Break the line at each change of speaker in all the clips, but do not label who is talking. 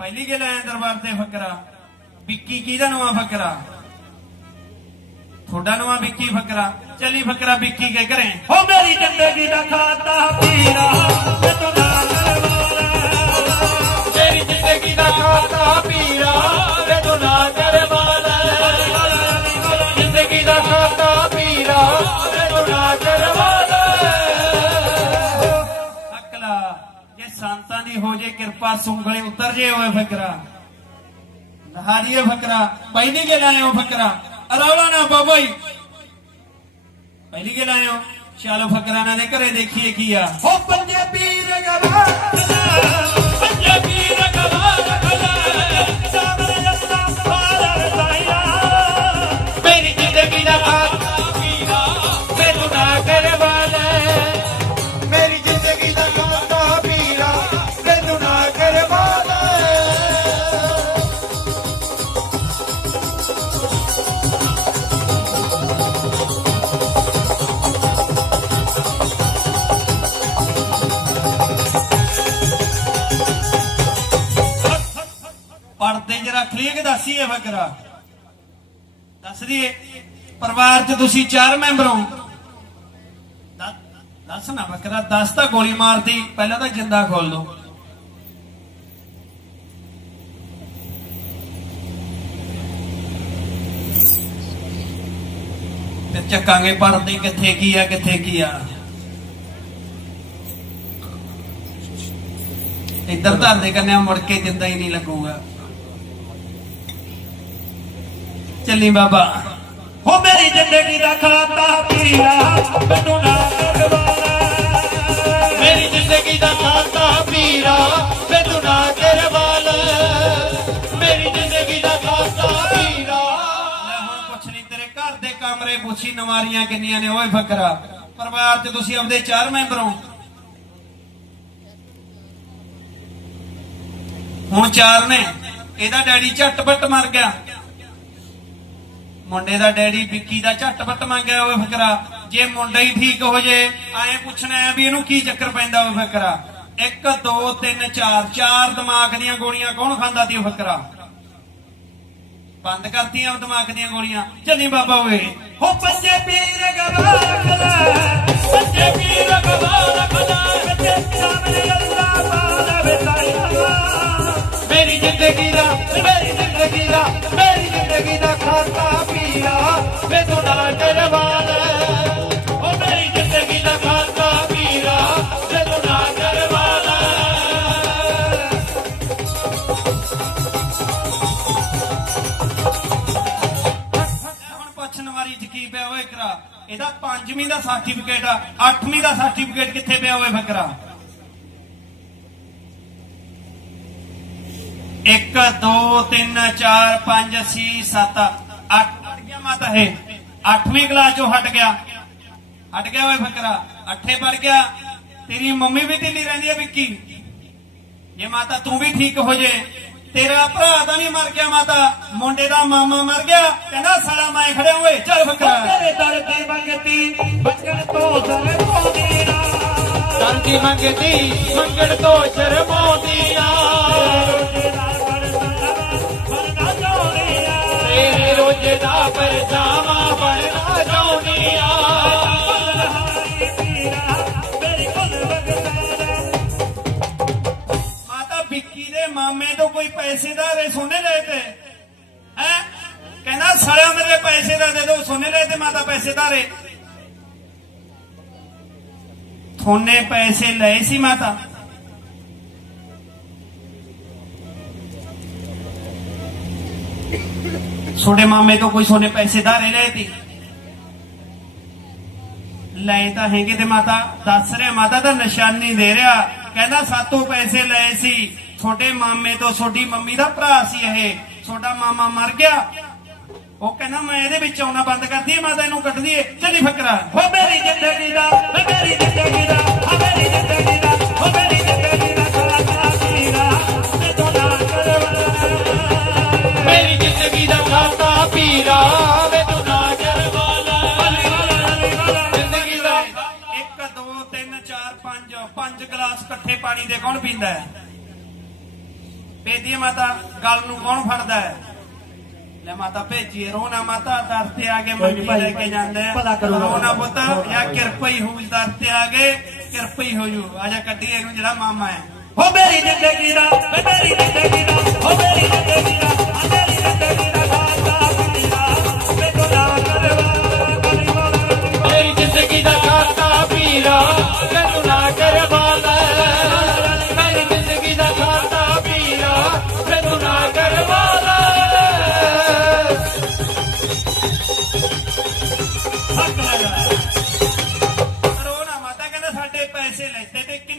ਪਹਿਲੀ ਗੱਲ ਐ ਦਰਬਾਰ ਤੇ ਫਕਰਾ, ਵਿੱਕੀ ਕਿਹਦਾ ਨਵਾਂ ਫਕਰਾ? ਤੁਹਾਡਾ ਨਵਾਂ ਵਿੱਕੀ ਫਕਰਾ। ਚਲੀ ਫਕਰਾ ਵਿੱਕੀ ਕੇ ਘਰੇ।
ਹੋ ਮੇਰੀ ਜ਼ਿੰਦਗੀ ਦਾ ਖਾਤਾ ਪੀਰਾ ਤੇ ਤੂੰ ਨਾ ਕਰਵਾਲਾ
ਮੇਰੀ ਜ਼ਿੰਦਗੀ ਦਾ ਖਾਤਾ
ਹੋ ਜੇ ਕਿਰਪਾ ਸੁੰਗਲੇ ਉਤਰ ਜੇ ਹੋਏ ਫਕਰਾ। ਨਹਾਰੀਏ ਫਕਰਾ। ਪਹਿਲੀ ਗੱਲ ਆਇਓ ਫਕਰਾ। ਅਰੌਲਾ ਨਾ ਬਾਬਾ ਜੀ ਪਹਿਲੀ ਗੱਲ ਆਇਓ ਚਲੋ ਫਕਰਾ ਨਾ ਦੇ ਪਰਦੇ 'ਚ ਰੱਖ ਲਈਏ ਕਿ ਦੱਸੀਏ ਫਕਰਾ ਦੱਸ ਦਈਏ ਪਰਿਵਾਰ 'ਚ ਤੁਸੀਂ ਚਾਰ ਮੈਂਬਰ ਹੋ। ਦੱਸ ਨਾ ਫਕਰਾ ਦੱਸ ਤਾਂ ਗੋਲੀ ਮਾਰਦੀ ਪਹਿਲਾਂ ਤਾਂ ਜਿੰਦਾ ਖੋਲ ਦੋ। ਤੇ ਚੱਕਾਂਗੇ ਪਰਦੇ ਕਿੱਥੇ ਕੀ ਆ, ਕਿੱਥੇ ਕੀ ਆ। ਇੱਧਰ ਧਰਦੇ ਕੰਨਿਆ, ਮੁੜ ਕੇ ਜਿੰਦਾ ਹੀ ਨਹੀਂ ਲੱਗੂਗਾ। ਚੱਲੀ ਬਾਬਾ।
ਹੋ ਮੇਰੀ ਜ਼ਿੰਦਗੀ ਦਾ ਖਾਤਾ ਪੀਰਾ, ਮੈਨੂੰ ਨਾ ਕਰਵਾਲਾ
ਮੇਰੀ ਜ਼ਿੰਦਗੀ ਦਾ ਖਾਤਾ ਪੀਰਾ ਵੇ ਨਾ ਕਰਵਾਲਾ ਮੇਰੀ ਜ਼ਿੰਦਗੀ ਦਾ ਖਾਤਾ ਪੀਰਾ।
ਲੈ ਹੁਣ ਪੁੱਛ ਨਹੀਂ, ਤੇਰੇ ਘਰ ਦੇ ਕਮਰੇ ਪੁੱਛੀ, ਨਵਾਰੀਆਂ ਕਿੰਨੀਆਂ ਨੇ, ਓਏ ਫਕਰਾ। ਪਰਿਵਾਰ 'ਚ ਤੁਸੀਂ ਆਪਦੇ ਚਾਰ ਮੈਂਬਰ ਹੋ। ਹੁਣ ਚਾਰ ਨੇ, ਇਹਦਾ ਡੈਡੀ ਝਟਪਟ ਮਰ ਗਿਆ। ਮੁੰਡੇ ਦਾ ਡੈਡੀ ਵਿੱਕੀ ਦਾ ਝਟਪਟ ਮੰਗਿਆ ਓਏ ਫਕਰਾ। ਜੇ ਮੁੰਡਾ ਹੀ ਠੀਕ ਹੋ ਜੇ ਐਂ ਪੁੱਛਣਾ ਹੈ ਵੀ ਇਹਨੂੰ ਕੀ ਚੱਕਰ ਪੈਂਦਾ ਓਏ ਫਕਰਾ। 1 2 3 4 ਚਾਰ ਦਿਮਾਗ ਦੀਆਂ ਗੋਲੀਆਂ ਕੌਣ ਖਾਂਦਾ ਤੀ ਫਕਰਾ? ਬੰਦ ਕਰਤੀਆਂ ਦਿਮਾਗ ਦੀਆਂ ਗੋਲੀਆਂ। ਚੱਲੀ ਬਾਬਾ ਓਏ।
ਹੋ ਪੰਜੇ ਪੀਰ ਗਵਾ ਰਖਲਾ
ਸੱਚੇ ਪੀਰ ਗਵਾ ਰਖਲਾ
ਤੇ ਸਾਹਮਣੇ ਅੱਲਾ ਸਾਰਾ ਰਸਾਇਆ
ਮੇਰੀ ਜ਼ਿੰਦਗੀ ਦਾ, ਮੇਰੀ ਜ਼ਿੰਦਗੀ ਦਾ, ਮੇਰੀ ਜ਼ਿੰਦਗੀ ਦਾ ਖਾਤਾ ਦਾ
ਸਰਟੀਫਿਕੇਟ ਆ, ਅੱਠਵੀਂ ਦਾ ਸਰਟੀਫਿਕੇਟ ਕਿੱਥੇ ਪਿਆ ਓਏ ਫਕਰਾ? 1 2 3 4 5 6 7 8 ਹਟ ਗਿਆ ਮਾਤਾ ਇਹ। 8ਵੀਂ ਕਲਾਸ ਚੋਂ ਹਟ ਗਿਆ। ਹਟ ਗਿਆ ਓਏ ਫਕਰਾ। ਅੱਠੇ ਪੜ ਗਿਆ। ਤੇਰੀ ਮੰਮੀ ਵੀ ਢਿੱਲੀ ਰਹਿੰਦੀ ਹੈ ਵਿੱਕੀ। ਜੇ ਮਾਤਾ ਤੂੰ ਵੀ ਠੀਕ ਹੋ ਜੇ ਤੇਰਾ ਭਰਾ ਤਾਂ ਨਹੀਂ ਮਰ ਗਿਆ ਮਾਤਾ ਮੁੰਡੇ ਦਾ ਮਾਮਾ ਮਰ ਗਿਆ ਕਹਿੰਦਾ ਸਾਲਾ ਮੈਂ ਖੜਿਆ ਓਏ ਚੱਲ ਫਕਰਾ।
ਤੇਰੇ ਦਰ ਤੇ ਮੰਗਤੀ ਬਚਨ ਤੋਂ ਸਰ ਪੋਦੀਨਾ
ਦਰਦੀ ਮੰਗਦੀ ਮੰਗਣ ਤੋਂ ਸ਼ਰਮਾਉਂਦੀਆਂ
ਰੋਜੇ
ਪੈਸੇ ਦਾ ਰੇ ਸੋਨੇ ਲਏ ਤੇ, ਹੈ? ਕਹਿੰਦਾ, ਸਾਲਿਆ, ਮੇਰੇ ਪੈਸੇ ਦਾ ਦੇ ਦੋ, ਸੋਨੇ ਲਏ ਤੇ ਮਾਤਾ ਪੈਸੇ ਧਾਰੇ। ਥੋਨੇ ਪੈਸੇ ਲਏ ਸੀ ਮਾਤਾ। ਛੋਟੇ ਮਾਮੇ ਤੋਂ ਕੋਈ ਸੋਨੇ ਪੈਸੇ ਧਾਰੇ ਲਏ ਤੀ ਲਏ ਤਾਂ ਹੈਗੇ ਤੇ ਮਾਤਾ, ਦੱਸ ਰਿਹਾ, ਮਾਤਾ ਤਾਂ ਨਿਸ਼ਾਨੀ ਦੇ ਰਿਹਾ। ਕਹਿੰਦਾ, ਸਾਤੋਂ ਪੈਸੇ ਲਏ ਸੀ। ਤੁਹਾਡੇ ਮਾਮੇ ਤੋਂ ਤੁਹਾਡੀ ਮੰਮੀ ਦਾ ਭਰਾ ਸੀ ਇਹ। ਤੁਹਾਡਾ ਮਾਮਾ ਮਰ ਗਿਆ। ਉਹ ਕਹਿੰਦਾ, ਮੈਂ ਇਹਦੇ ਵਿੱਚ ਆਉਣਾ ਬੰਦ ਕਰਦੀ ਹੈ ਮਾਤਾ ਇਹਨੂੰ ਕੱਢਦੀ ਏ ਚੱਲੀ ਫਕਰਾ।
ਹੋ ਮੇਰੀ ਜ਼ਿੰਦਗੀ ਦਾ ਮੇਰੀ ਜ਼ਿੰਦਗੀ ਦਾ ਮੇਰੀ ਜ਼ਿੰਦਗੀ ਦਾ, ਹੋ ਮੇਰੀ ਜ਼ਿੰਦਗੀ ਦਾ ਖਾਤਾ ਪੀਰਾ ਤੇ ਤੂੰ ਨਾ ਕਰਵਾ
ਮੇਰੀ ਜ਼ਿੰਦਗੀ ਦਾ ਖਾਤਾ ਪੀਰਾ ਵੇ ਤੂੰ ਨਾ ਕਰਵਾਲਾ ਜ਼ਿੰਦਗੀ ਦਾ
1 2 3 4 5 ਪੰਜ ਗਲਾਸ ਇਕੱਠੇ ਪਾਣੀ ਦੇ ਕੌਣ ਪੀਂਦਾ ਹੈ? ਭੇਜੀਏ ਮਾਤਾ ਗੱਲ ਨੂੰ ਕੌਣ ਫੜਦਾ ਹੈ? ਲੈ ਮਾਤਾ ਭੇਜੀਏ ਰੋਣਾ ਮਾਤਾ ਦਰ ਤੇ ਆ ਕੇ
ਨੀ
ਮੰਗੀ ਲੈ ਕੇ ਜਾਂਦੇ ਰੋਣਾ
ਮਾਤਾ।
ਪੁੱਤ ਜਾਂ ਕਿਰਪਾ ਹੀ ਹੋਊ ਦਰ ਤੇ ਆ ਗਏ ਕਿਰਪਾ ਹੀ ਹੋ ਜੂ ਆ ਜਾ ਕੱਢੀ ਇਹਨੂੰ ਜਿਹੜਾ ਮਾਮਾ ਹੈ।
ਹੋ ਮੇਰੀ ਜ਼ਿੰਦਗੀ ਦਾ ਮੇਰੀ ਜ਼ਿੰਦਗੀ ਦਾ ਹੋ ਮੇਰੀ ਜ਼ਿੰਦਗੀ ਦਾ।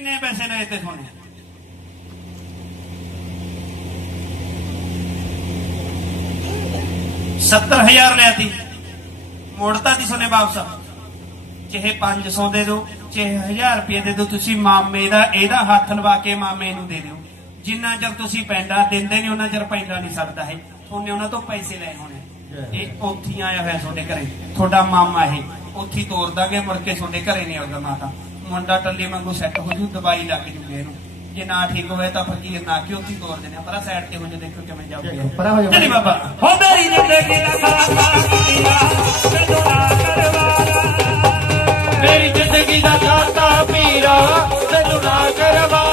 ਕਿੰਨੇ ਪੈਸੇ ਲਏ ਤੇ ਸੋਨੇ ਸੱਤਰ ਹਜ਼ਾਰ ਲਿਆ ਤੀ। ਮੋੜਤਾ ਦੀ ਸੋਨੇ ਵਾਪਸ। ਚਾਹੇ 500 ਦੇ ਦਿਓ ਚਾਹੇ 1000 ਰੁਪਏ ਦੇ ਦਿਓ ਤੁਸੀਂ ਮਾਮੇ ਦਾ ਇਹਦਾ ਹੱਥ ਲਵਾ ਕੇ ਮਾਮੇ ਨੂੰ ਦੇ ਦਿਓ। ਜਿੰਨਾ ਚਿਰ ਤੁਸੀਂ ਪੈਂਡਾ ਦਿੰਦੇ ਨਹੀਂ ਉਹਨਾਂ ਚਿਰ ਪੈਂਡਾ ਨਹੀਂ ਸਕਦਾ ਹੈ ਉਹਨੇ ਉਹਨਾਂ ਤੋਂ ਪੈਸੇ ਲਏ ਹੋਣੇ। ਇਹ ਉੱਥੇ ਆਇਆ ਹੋਇਆ ਤੁਹਾਡੇ ਘਰੇ। ਤੁਹਾਡਾ ਮਾਮਾ ਇਹ। ਉੱਥੇ ਤੋਰ ਦਾਂਗੇ ਮੁੜ ਕੇ ਤੁਹਾਡੇ ਘਰੇ ਨਹੀਂ ਆਉਂਦਾ ਮਾਤਾ। ਮੁੰਡਾ ਟੱਲੀ ਵਾਂਗੂ ਸੈੱਟ ਹੋ ਜੂ ਦਵਾਈ ਲੱਗ ਜੂਗੀ ਇਹਨੂੰ। ਜੇ ਨਾ ਠੀਕ ਹੋਵੇ ਤਾਂ ਫਕੀਰ ਨਾ ਕਿ ਉੱਥੇ ਹੀ ਤੋਰ ਦੇਣੇ ਪਰਾ ਸਾਈਡ ਤੇ ਹੋ ਜਾ ਦੇਖੋ ਕਿਵੇਂ ਜਾਊਗੀ
ਪਰਾਂ ਹੋ ਜਾ।
ਚਲੀ ਬਾਬਾ
ਹੋ ਮੇਰੀ ਜ਼ਿੰਦਗੀ ਦਾ ਪੀਰਾ ਵੇ ਤੋ ਨਾ ਕਰਵਾ
ਮੇਰੀ ਜ਼ਿੰਦਗੀ ਦਾ ਖਾਤਾ ਪੀਰਾ ਮੈਨੂੰ ਨਾ ਕਰਵਾਲਾ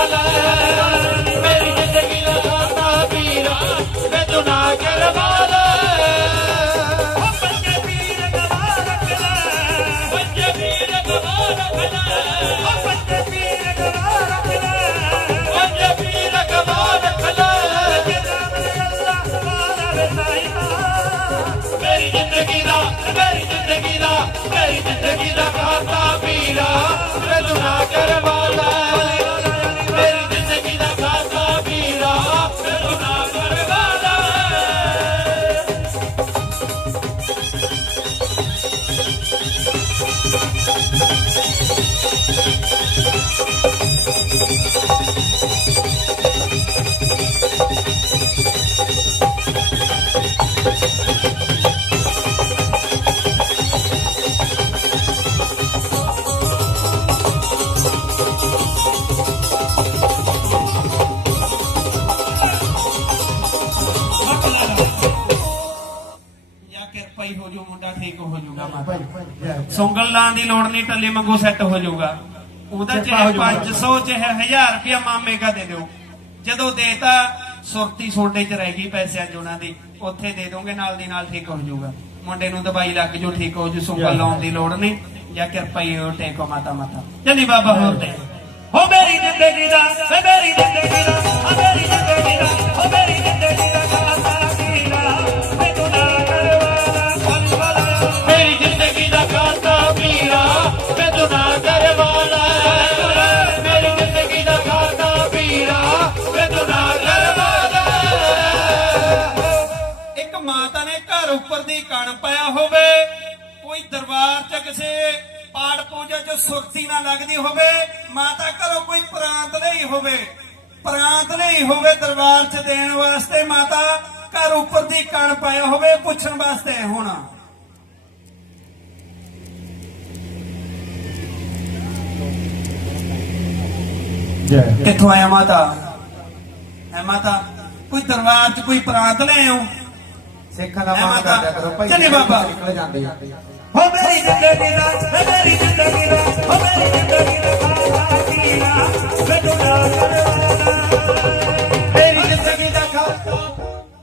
ਸੁੰਗਲ ਲਾਉਣ ਦੀ ਲੋੜ ਨਹੀਂ ਟੱਲੀ ਮੰਗੂ ਸੈੱਟ ਹੋ ਜਾਊਗਾ। ਉਹਦਾ ਚਾਹੇ 500 ਚਾਹੇ 1000 ਰੁਪਇਆ ਮਾਮੇ ਕਾ ਦੇ ਦਿਓ। ਜਦੋਂ ਦੇਤਾ ਸੁਰਤੀ ਸੋਡੇ ਚ ਰਹਿ ਗਈ ਪੈਸਿਆਂ ਚ ਉਹਨਾਂ ਦੀ। ਉੱਥੇ ਦੇ ਦੋਗੇ ਨਾਲ ਦੀ ਨਾਲ ਠੀਕ ਹੋ ਜਾਊਗਾ। ਮੁੰਡੇ ਨੂੰ ਦਵਾਈ ਲੱਗ ਜੂ ਠੀਕ ਹੋ ਜੂ ਸੁੰਗਲ ਲਾਉਣ ਦੀ ਲੋੜ ਨਹੀਂ। ਜਾਂ ਕਿਰਪਾ ਹੀ ਹੋ ਟੇਕੋ ਮਾਤਾ ਮਾਤਾ। ਚਲੀ ਬਾਬਾ ਹੋਰ ਦੇ
ਹੋ ਮੇਰੀ ਜ਼ਿੰਦਗੀ ਦਾ ਮੇਰੀ ਜ਼ਿੰਦਗੀ ਦਾ ਮੇਰੀ ਜ਼ਿੰਦਗੀ ਦਾ ਹੋ ਮੇਰੀ ਜ਼ਿੰਦਗੀ ਦਾ।
ਦਰਬਾਰ ਚ ਕਿਸੇ ਪਾਠ ਪੂਜਾ ਚ ਸੁਰਤੀ ਨਾ ਲੱਗਦੀ ਹੋਵੇ ਮਾਤਾ ਘਰੋਂ ਕੋਈ ਪ੍ਰਾਂਤ ਨਹੀਂ ਹੋਵੇ। ਪ੍ਰਾਂਤ ਨਹੀਂ ਹੋਵੇ ਦਰਬਾਰ ਚ ਦੇਣ ਵਾਸਤੇ ਮਾਤਾ ਘਰ ਉੱਪਰ ਦੀ ਕਣ ਪਾਇਆ ਹੋਵੇ ਪੁੱਛਣ ਵਾਸਤੇ ਹੋਣਾ। ਕਿੱਥੋਂ ਆਇਆ ਮਾਤਾ? ਐ ਮਾਤਾ ਕੋਈ ਦਰਬਾਰ ਚ ਕੋਈ ਪ੍ਰਾਂਤ ਲੈ ਆਉ?
ਸਿੱਖਾਂ ਦਾ ਮਾਣ
ਮਾਤਾ,
ਕਰਦਿਆ ਕਰੋ ਭਾਈ
ਚੱਲੀ ਬਾਬਾ।
ਨਿਕਲ ਜਾਂਦੇ ਆ।
ਹੋ ਮੇਰੀ ਜ਼ਿੰਦਗੀ ਦਾ ਵੇ ਮੇਰੀ ਜ਼ਿੰਦਗੀ ਦਾ, ਹੋ ਮੇਰੀ ਜ਼ਿੰਦਗੀ ਦਾ ਖਾਤਾ ਪੀਰਾ ਵੇ ਨਾ ਕਰਵਾ
ਮੇਰੀ ਜ਼ਿੰਦਗੀ ਦਾ ਖਾਤਾ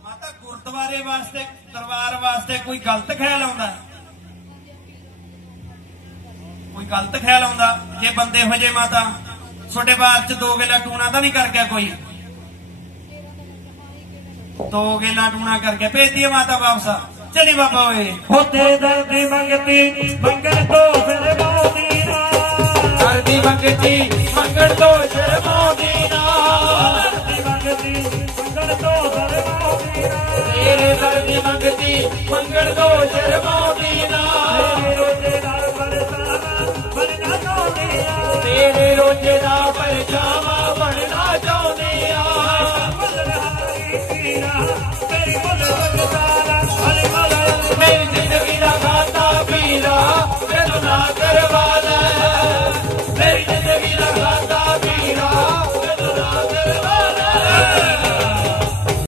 ਮਾਤਾ, ਗੁਰਦੁਆਰੇ ਵਾਸਤੇ, ਦਰਬਾਰ ਵਾਸਤੇ ਕੋਈ ਗਲਤ ਖਿਆਲ ਆਉਂਦਾ? ਕੋਈ ਗਲਤ ਖਿਆਲ ਆਉਂਦਾ? ਜੇ ਬੰਦੇ ਹੋ ਜੇ ਮਾਤਾ, ਤੁਹਾਡੇ ਬਾਅਦ ਚ ਦੋ ਗੇਲਾ ਟੂਣਾ ਤਾਂ ਨਹੀਂ ਕਰ ਗਿਆ ਕੋਈ? ਦੋ ਗੇਲਾ ਟੂਣਾ ਕਰਕੇ ਭੇਜ ਦਿਏ ਮਾਤਾ ਵਾਪਸ। ਚਲੀ ਬਾਬਾ ਓਏ।
ਹੋਤੇ ਦਰਦੀ ਮੰਗਤੀ, ਮੰਗਣ ਤੋਂ ਫਿਰ ਨਾ।
ਕਰਦੀ ਮੰਗਤੀ, ਮੰਗਣ ਤੋਂ ਸ਼ਰਮਾਉਂਦੀ ਨਾ।
ਦਰਦੀ ਮੰਗਤੀ, ਮੰਗਣ ਤੋਂ ਫਿਰ ਨਾ।
ਤੇਰੇ ਕਰਦੀ ਮੰਗਤੀ, ਮੰਗਣ ਤੋਂ ਸ਼ਰਮਾਉਂਦੀ ਨਾ।
ਤੇਰੇ ਰੋਜੇ
ਰੋਜੇ ਦਾ ਪਰੇਸ਼ਾਨ